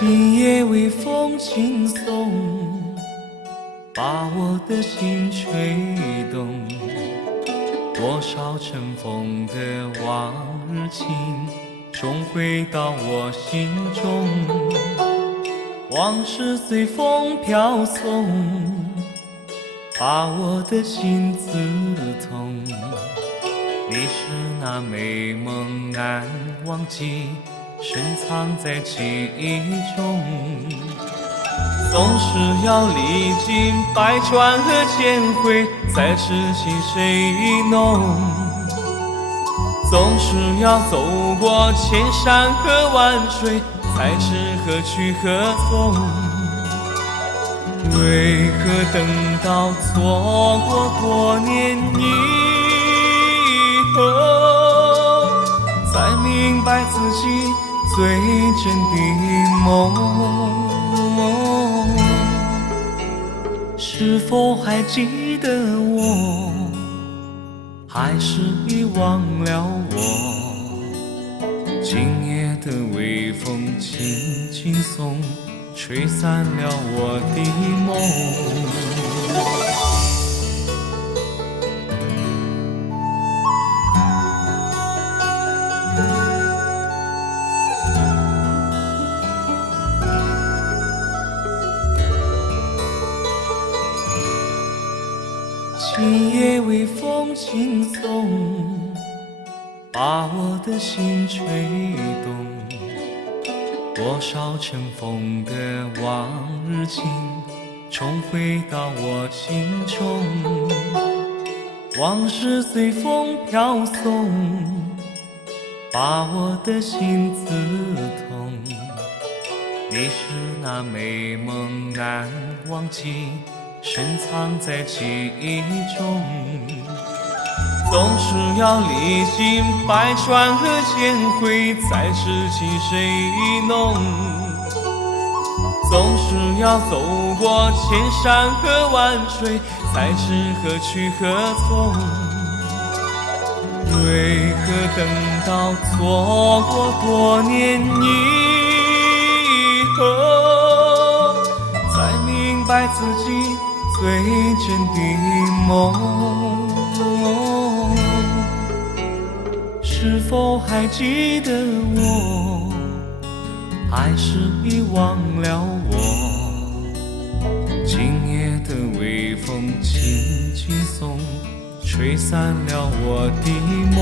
今夜微风轻送，把我的心吹动。多少尘封的往日情，重回到我心中。往事随风飘送，把我的心刺痛。你是那美梦难忘记，深藏在记忆中。总是要历经百转和千回，才知情谁浓。总是要走过千山和万水，才知何去何从。为何等到错过多年以后，才明白自己最真的梦？是否还记得我？还是遗忘了我？今夜的微风轻轻送，吹散了我的梦。今夜微风轻送，把我的心吹动。多少尘封的往日情，重回到我心中。往事随风飘送，把我的心刺痛。你是那美梦难忘记，深藏在记忆中。总是要历经百转和千回，才知情谁浓。总是要走过千山和万水，才知何去何从。为何等到错过多年以后，才明白自己最真的梦？是否还记得我？还是遗忘了我？今夜的微风轻轻送，吹散了我的梦。